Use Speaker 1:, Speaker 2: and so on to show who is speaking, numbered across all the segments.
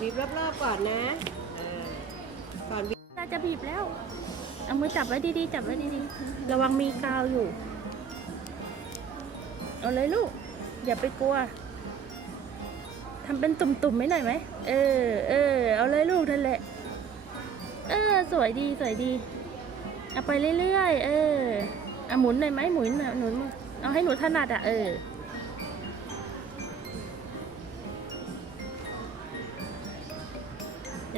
Speaker 1: บีบรอบๆก่อนนะอ่าก่อนบีบ
Speaker 2: เราจะบีบแล้ว เอามือจับไว้ดีๆ จับไว้ดีๆ ระวังมีกาวอยู่ เอาเลยลูก อย่าไปกลัว ทำเป็นตุ่มๆไม่หน่อยไหม เออ เออ เอาเลยลูกนั่นแหละ เออ สวยดี สวยดี เอาไปเรื่อยๆ เออ เอาหมุนหน่อยไหมหมุนหน่อยหนุนมือเอาให้หนูถนัดอะ เออ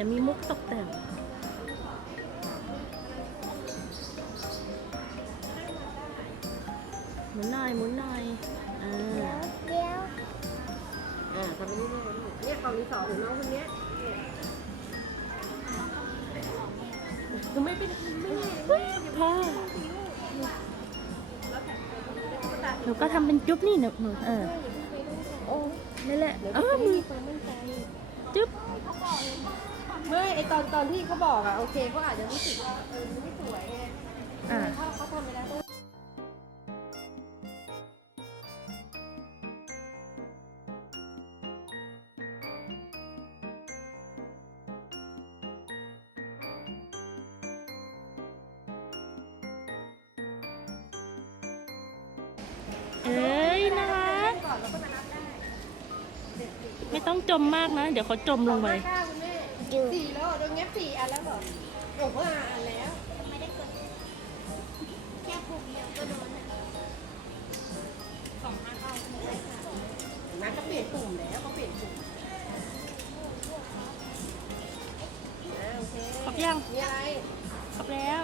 Speaker 2: เดี๋ยวมีมุกตกแต่งหมุนหน่อยหมุนหน่อยอ่า
Speaker 3: เดี๋ยว
Speaker 1: อ่าทำไปเรื่อยๆลูกเนี่ยกล่องที่สองของน้องคนเนี้ยเนี่ย
Speaker 2: หนูไม่เป็นไม่ไม่พ่อหนูก็ทำเป็นจุ๊บนี่หนูหนูเออโอ้นั่นแหละ
Speaker 1: เดี๋ยว
Speaker 2: เออ
Speaker 1: จะ
Speaker 2: มื
Speaker 1: มี
Speaker 2: อ
Speaker 1: ความมั่นใจ
Speaker 2: จึ๊บ
Speaker 1: ไม่ไอตอนตอนที่เขาบอกอะโอเคเขาอาจจะรู้สึกว่าเออไม่สวยไง ไม่
Speaker 2: ต้องจมมากนะ เดี๋ยวเขาจมลงไป
Speaker 1: ข้าวคุณแม่สี่แล้วเหรอโดนเงียบสี่อันแล้วเหรอโอ้โหห้าอันแล้ว
Speaker 3: ไม่ได้กด แค่ปุ่มเดียวก็โดนอะสองห้าเข้าไม่ได้ค่ะ
Speaker 1: เห็นไหมเขาเปลี่ยนปุ่มแล้วเขาเปลี่ยนปุ่มอ่าโอเค
Speaker 2: ครบยัง
Speaker 1: มีอะไร
Speaker 2: ครบแล้ว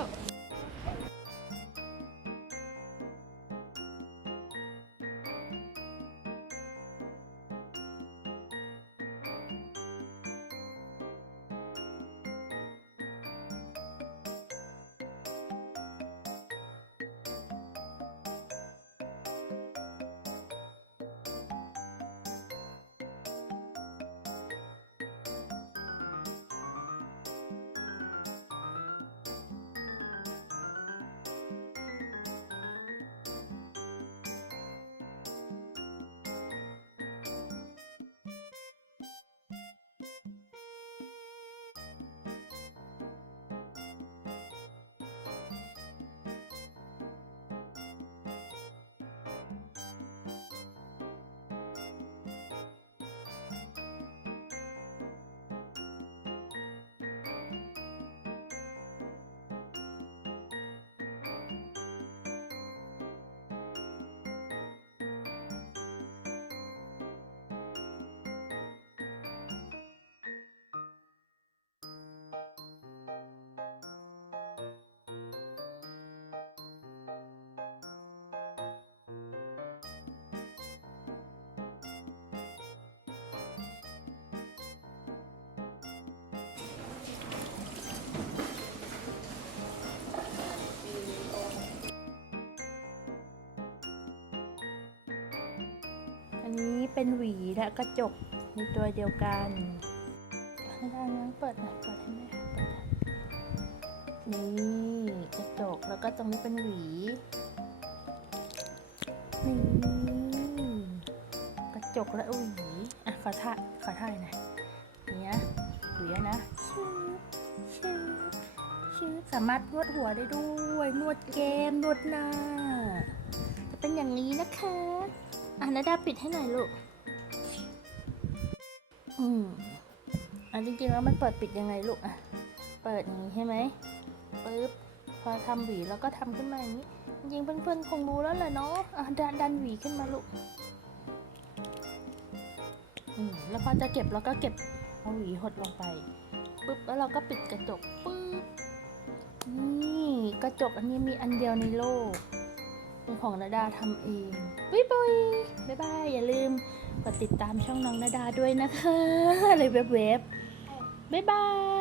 Speaker 2: อันนี้เป็นหวีและกระจกในตัวเดียวกันไม่ได้งั้นเปิดหน่อยเปิดให้แม่เปิดหมนี่กระจกแล้วก็ตรงนี้เป็นหวีนี่กระจกและหวีอะขอถ่ายขอถ่ายหน่อยเนี้ยหวีอนะชืบชืบชืบสามารถนวดหัวได้ด้วยนวดแก้มนวดหน้าจะเป็นอย่างนี้นะคะ อะนาดาปิดให้หน่อยลูก อืมอันจริงๆแล้วมันเปิดปิดยังไงลูกอะ เปิดอย่างนี้ใช่ไหมปึ๊บ พอทำหวีแล้วก็ทำขึ้นมาอย่างนี้ จริงๆเพื่อนๆคงรู้แล้วแหละเนาะอะดันดันหวีขึ้นมาลูก อืมแล้วพอจะเก็บเราก็เก็บเอาหวีหดลงไปปึ๊บ แล้วเราก็ปิดกระจกปึ๊บ นี่กระจกอันนี้มีอันเดียวในโลก เป็นของนาดาทำเองบุยบุย บ๊ายบาย อย่าลืมกดติดตามช่องน้องนาดาด้วยนะคะเลยเว็บๆบ๊ายบาย